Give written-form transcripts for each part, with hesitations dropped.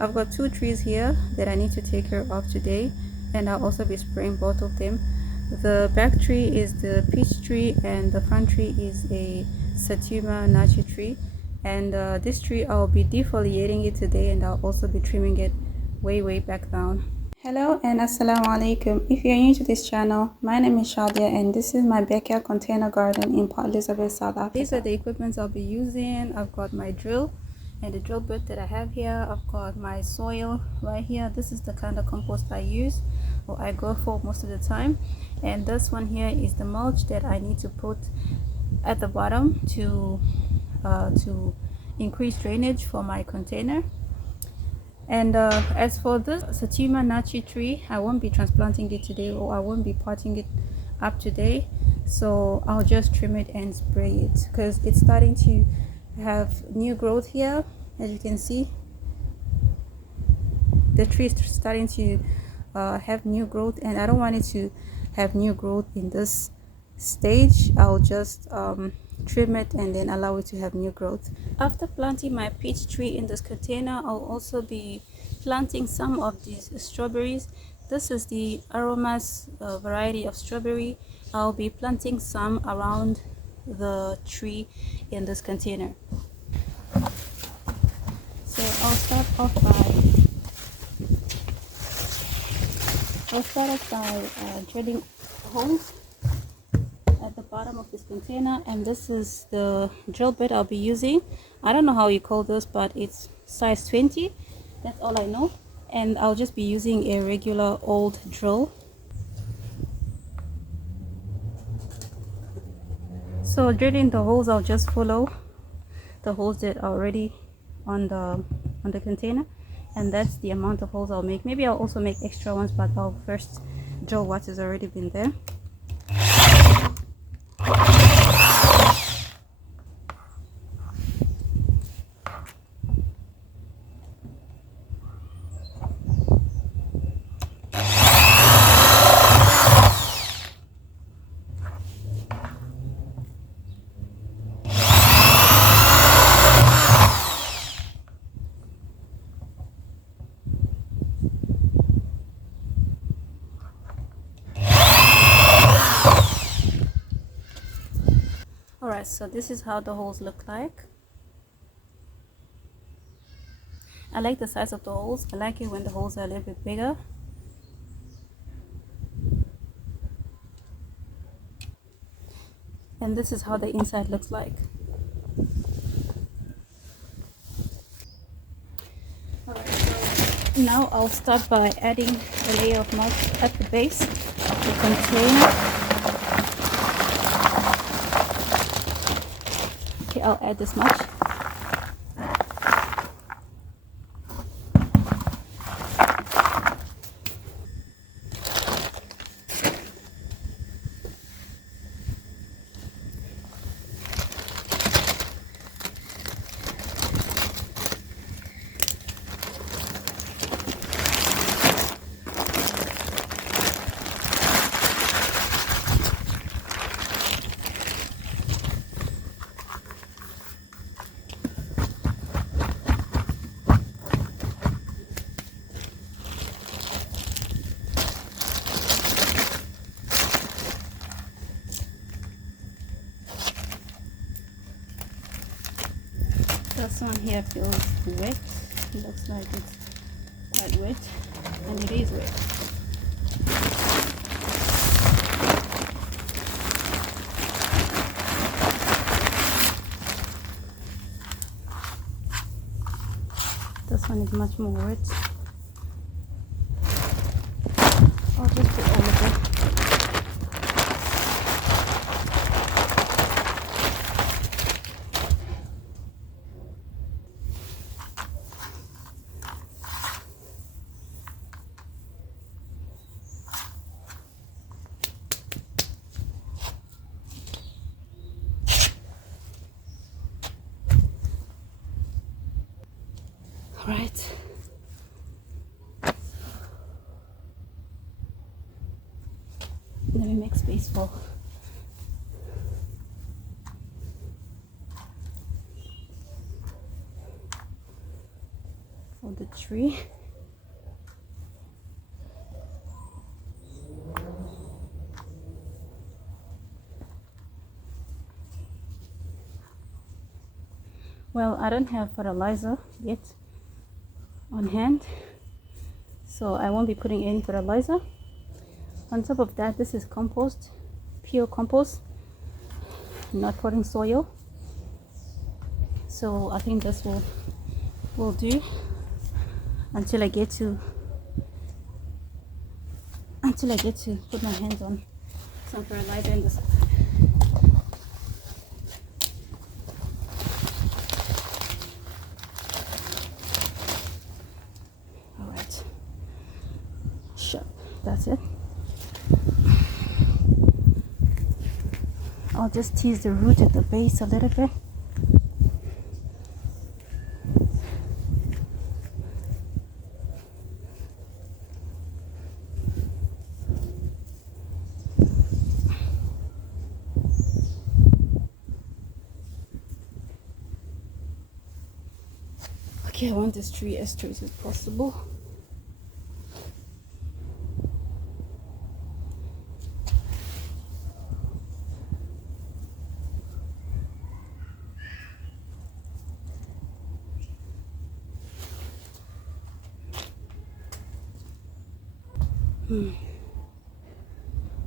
I've got two trees here that I need to take care of today, and I'll also be spraying both of them. The back tree is the peach tree and the front tree is a Satsuma nachi tree, and this tree I'll be defoliating it today, and I'll also be trimming it way back down. Hello and assalamu alaikum. If you're new to this channel, my name is Shadia and this is my backyard container garden in Port Elizabeth, South Africa. These are the equipments I'll be using. I've got my drill and the drill bit that I have here. I've got my soil right here. This is the kind of compost I use or I go for most of the time, and this one here is the mulch that I need to put at the bottom to increase drainage for my container. And as for this Satsuma nachi tree, I won't be transplanting it today, or I won't be potting it up today, so I'll just trim it and spray it because it's starting to have new growth here. As you can see, the tree is starting to have new growth, and I don't want it to have new growth in this stage. I'll just trim it and then allow it to have new growth. After planting my peach tree in this container, I'll also be planting some of these strawberries. This is the aromas variety of strawberry. I'll be planting some around the tree in this container. So I'll start off by drilling holes at the bottom of this container, and this is the drill bit I'll be using. I don't know how you call this, but it's size 20. That's all I know, and I'll just be using a regular old drill. So drilling the holes, I'll just follow the holes that are already on the container, and that's the amount of holes I'll make. Maybe I'll also make extra ones, but I'll first drill what has already been there. Alright, so this is how the holes look like. I like the size of the holes. I like it when the holes are a little bit bigger. And this is how the inside looks like. Alright, so now I'll start by adding a layer of mulch at the base of the container. Okay, I'll add this much. This one here feels wet. It looks like it's quite wet, and it is wet. This one is much more wet. I'll just put all of it. Right. Let me make space for the tree. Well, I don't have fertilizer yet on hand, so I won't be putting any fertilizer. On top of that, this is compost, pure compost, not putting soil. So I think this will do until I get to put my hands on some fertilizer in this. All right, sure, that's it. I'll just tease the root at the base a little bit. Okay, I want this tree as straight as possible.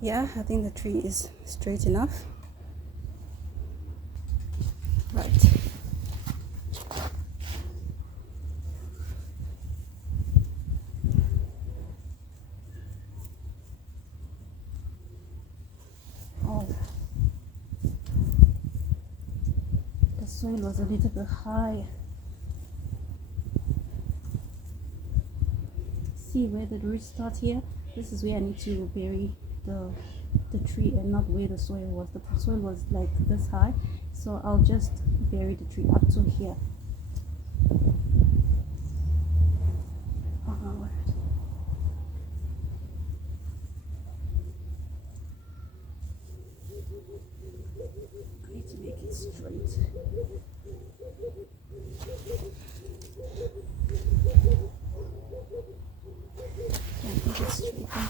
Yeah, I think the tree is straight enough. Right. Oh, the soil was a little bit high. See where the roots start here? This is where I need to bury the tree, and not where the soil was. The soil was like this high, so I'll just bury the tree up to here. Oh my word. I need to make it straight. Can't make it straight now.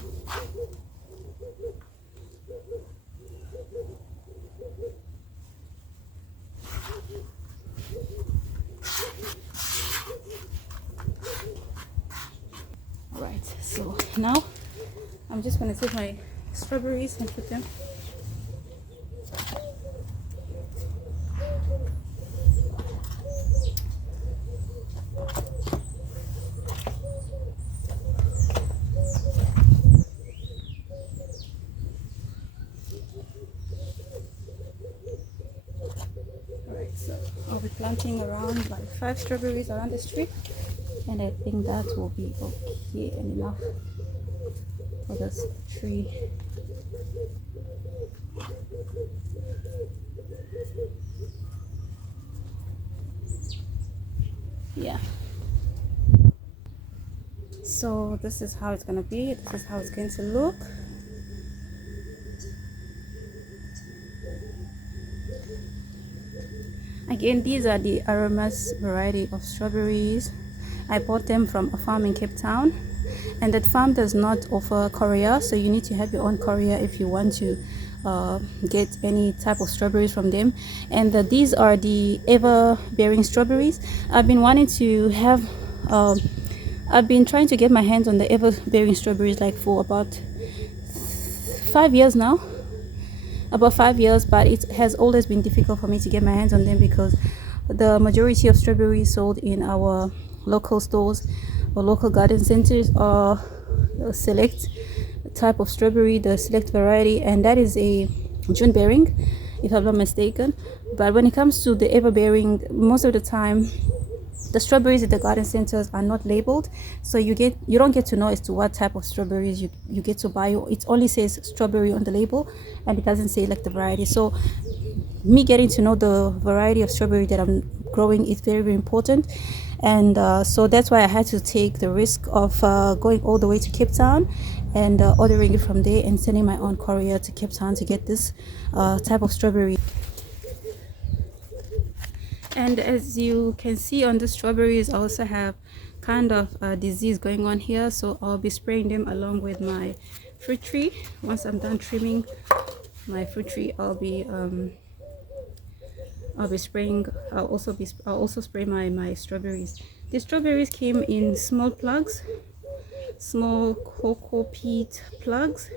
Alright, so now I'm just going to take my strawberries and put them. Alright, so I'll be planting around like 5 strawberries around this tree, and I think that will be okay and enough for this tree. Yeah, so this is how it's gonna be. This is how it's going to look. Again, these are the aromas variety of strawberries. I bought them from a farm in Cape Town, and that farm does not offer courier, so you need to have your own courier if you want to get any type of strawberries from them. And these are the ever-bearing strawberries. I've been wanting to have I've been trying to get my hands on the ever-bearing strawberries like for about 5 years now, but it has always been difficult for me to get my hands on them because the majority of strawberries sold in our local stores or local garden centers are select type of strawberry, the select variety, and that is a June bearing if I'm not mistaken. But when it comes to the ever bearing, most of the time the strawberries at the garden centers are not labeled, so you don't get to know as to what type of strawberries you get to buy. It only says strawberry on the label and it doesn't say like the variety. So me getting to know the variety of strawberry that I'm growing is very, very important. And so that's why I had to take the risk of going all the way to Cape Town and ordering it from there and sending my own courier to Cape Town to get this type of strawberry. And as you can see on the strawberries, I also have kind of disease going on here, so I'll be spraying them along with my fruit tree. Once I'm done trimming my fruit tree, I'll be spraying. I'll also spray my strawberries. The strawberries came in small plugs, small cocoa peat plugs.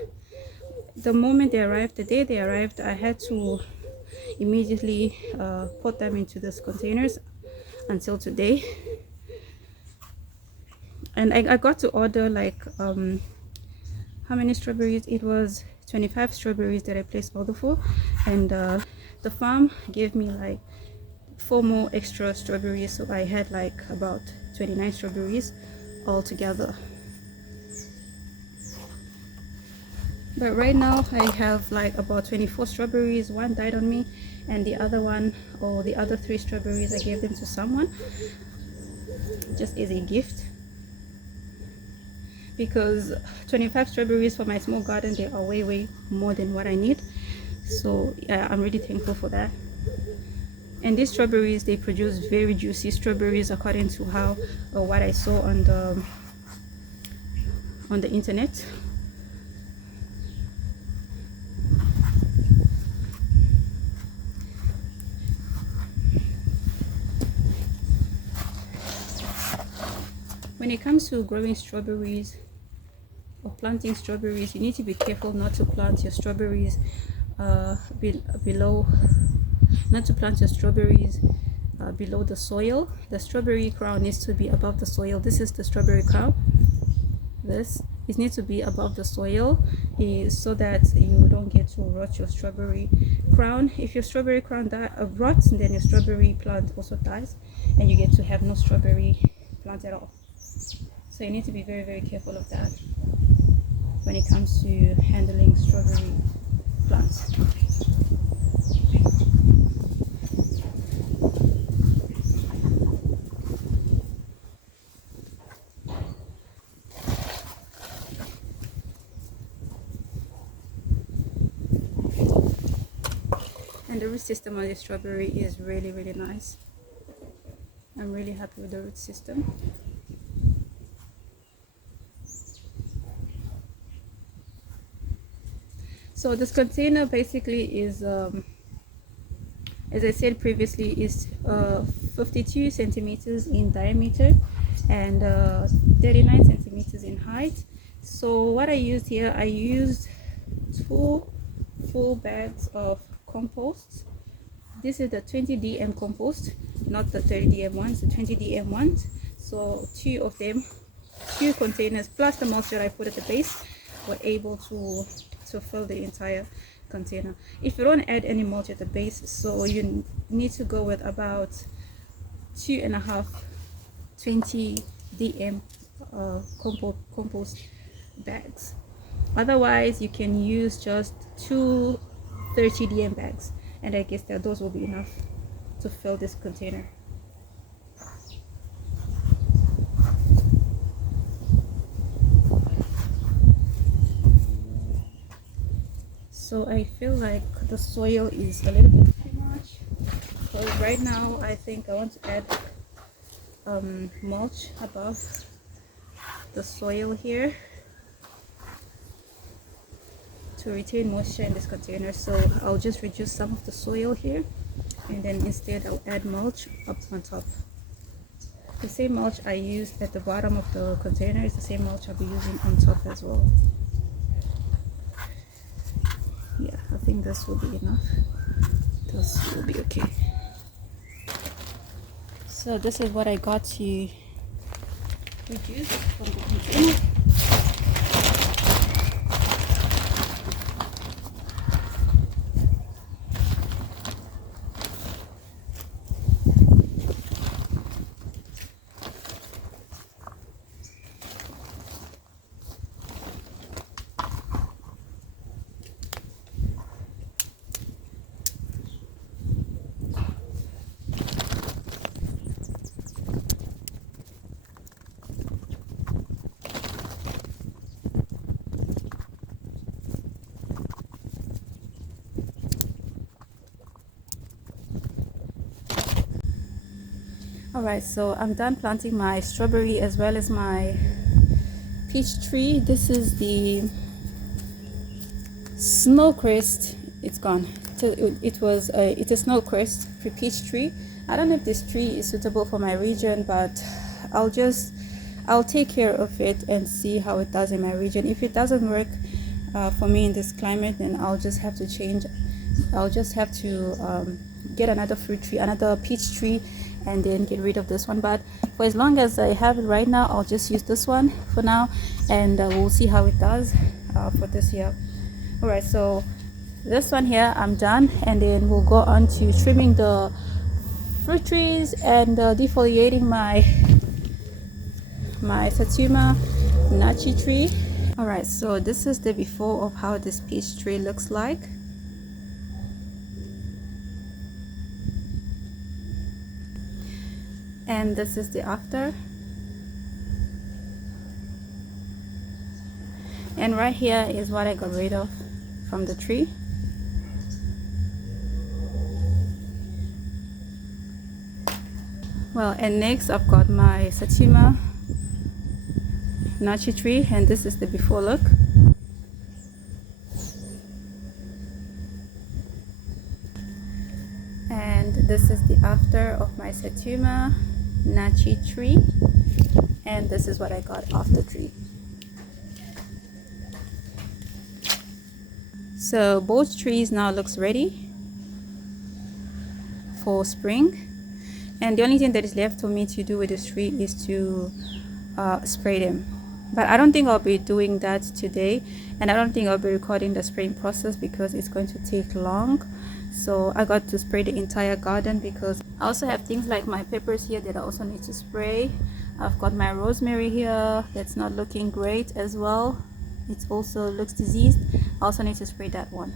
The moment they arrived, the day they arrived, I had to immediately put them into these containers until today. And I got to order like how many strawberries? It was 25 strawberries that I placed order for, and the farm gave me like 4 more extra strawberries, so I had like about 29 strawberries altogether. But right now I have like about 24 strawberries. One died on me, and the other one, or the other 3 strawberries, I gave them to someone just as a gift, because 25 strawberries for my small garden, they are way more than what I need. So yeah, I'm really thankful for that. And these strawberries, they produce very juicy strawberries according to how or what I saw on the internet. When it comes to growing strawberries or planting strawberries, you need to be careful not to plant your strawberries below the soil. The strawberry crown needs to be above the soil. This is the strawberry crown. It needs to be above the soil, so that you don't get to rot your strawberry crown. If your strawberry crown rots, then your strawberry plant also dies, and you get to have no strawberry plant at all. So you need to be very careful of that when it comes to handling strawberry plants. And the root system of the strawberry is really nice. I'm really happy with the root system. So this container basically is, as I said previously, is 52 centimeters in diameter and 39 centimeters in height. So what I used here, I used 2 full bags of compost. This is the 20 dm compost, not the 30 dm ones, the 20 dm ones. So 2 of them, 2 containers plus the mulch that I put at the base, were able to fill the entire container. If you don't add any mulch at the base, so you need to go with about 2.5 20 dm compost bags. Otherwise you can use just 2 30 dm bags, and I guess that those will be enough to fill this container. So I feel like the soil is a little bit too much, because right now I think I want to add mulch above the soil here to retain moisture in this container. So I'll just reduce some of the soil here, and then instead I'll add mulch up on top. The same mulch I used at the bottom of the container is the same mulch I'll be using on top as well. Yeah, I think this will be enough. This will be okay. So this is what I got to reduce from the container. Alright, so I'm done planting my strawberry as well as my peach tree. This is the snowcrest. It's gone. It's a snowcrest for peach tree. I don't know if this tree is suitable for my region, but I'll take care of it and see how it does in my region. If it doesn't work for me in this climate, then I'll just have to change. I'll just have to get another fruit tree, another peach tree, and then get rid of this one. But for as long as I have it right now, I'll just use this one for now, and we'll see how it does for this year. Alright, so this one here I'm done, and then we'll go on to trimming the fruit trees and defoliating my Satsuma Nachi tree. Alright, so this is the before of how this peach tree looks like. And this is the after. And right here is what I got rid of from the tree. Well, and next I've got my Satsuma Nachi tree, and this is the before look. And this is the after of my Satsuma Nachi tree, and this is what I got off the tree. So both trees now looks ready for spring, and the only thing that is left for me to do with this tree is to spray them. But I don't think I'll be doing that today, and I don't think I'll be recording the spraying process because it's going to take long. So I got to spray the entire garden because I also have things like my peppers here that I also need to spray. I've got my rosemary here that's not looking great as well. It also looks diseased. I also need to spray that one.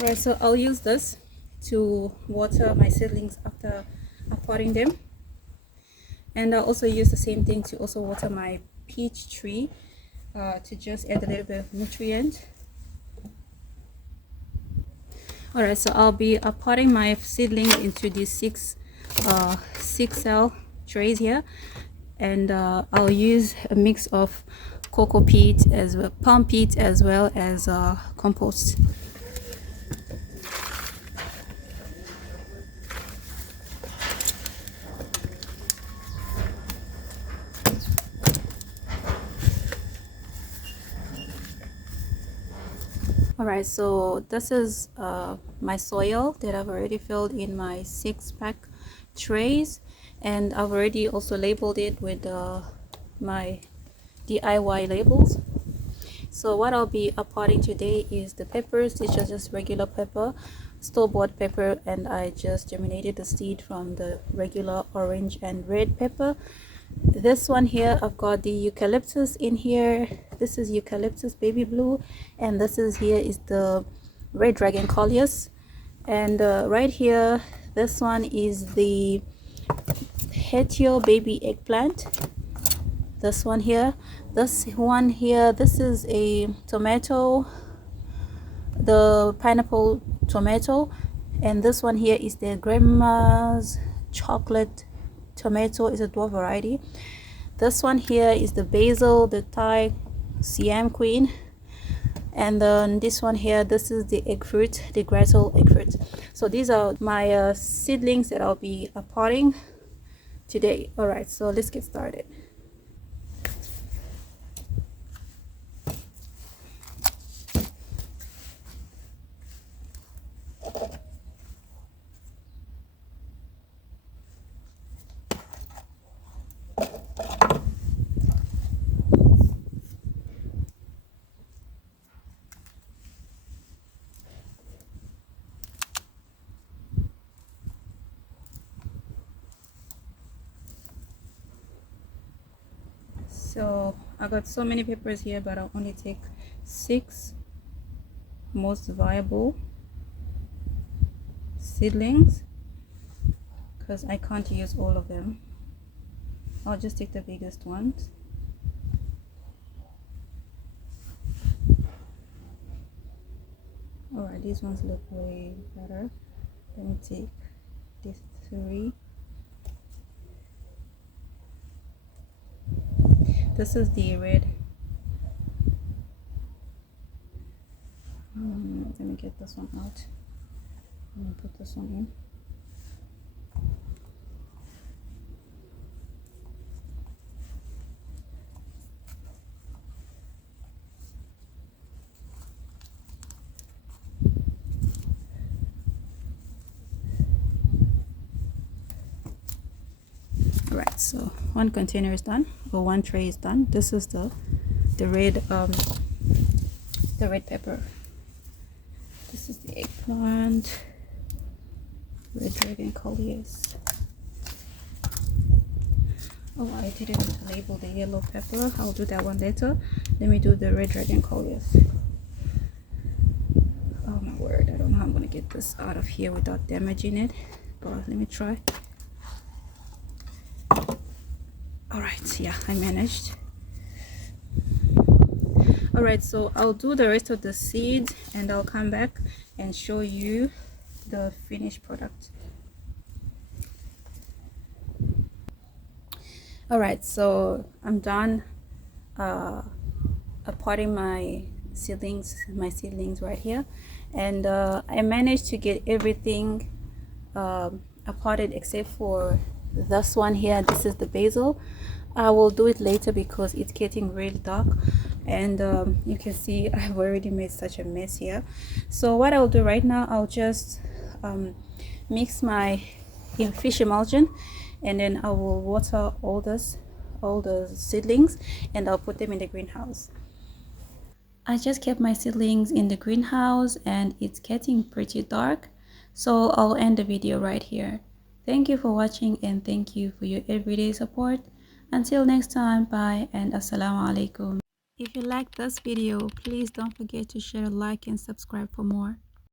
Alright, so I'll use this to water my seedlings after potting them, and I'll also use the same thing to also water my peach tree to just add a little bit of nutrient. Alright, so I'll be potting my seedlings into these six cell trays here, and I'll use a mix of cocoa peat as well, palm peat, as well as compost. Alright, so this is my soil that I've already filled in my 6-pack trays, and I've already also labeled it with my DIY labels. So what I'll be potting today is the peppers. These are just regular pepper, store-bought pepper, and I just germinated the seed from the regular orange and red pepper. This one here, I've got the eucalyptus in here. This is eucalyptus baby blue, and this is here is the red dragon coleus, and right here this one is the hetio baby eggplant. This one here, this is a tomato, the pineapple tomato, and this one here is the grandma's chocolate tomato, is a dwarf variety. This one here is the basil, the Thai Siam queen, and then this one here, this is the egg fruit, the gracile egg fruit. So these are my seedlings that I'll be potting today. Alright, so let's get started. So I got so many peppers here, but I'll only take 6 most viable seedlings, because I can't use all of them. I'll just take the biggest ones. Alright, these ones look way better. Let me take these 3. This is the red. Let me get this one out. Let me put this one in. Alright, so one container is done, or one tray is done. This is the red pepper. This is the eggplant, red dragon colliers. Oh, I didn't label the yellow pepper. I'll do that one later. Let me do the red dragon colliers. Oh my word, I don't know how I'm gonna get this out of here without damaging it, but let me try. Alright, yeah, I managed. Alright, so I'll do the rest of the seeds and I'll come back and show you the finished product. Alright, so I'm done potting my seedlings right here, and I managed to get everything potted except for this one here. This is the basil. I will do it later because it's getting really dark, and you can see I've already made such a mess here. So what I'll do right now, I'll just mix my fish emulsion, and then I will water all the seedlings, and I'll put them in the greenhouse. I just kept my seedlings in the greenhouse and it's getting pretty dark, so I'll end the video right here. Thank you for watching and thank you for your everyday support. Until next time, bye and assalamu alaikum. If you like this video, please don't forget to share, like and subscribe for more.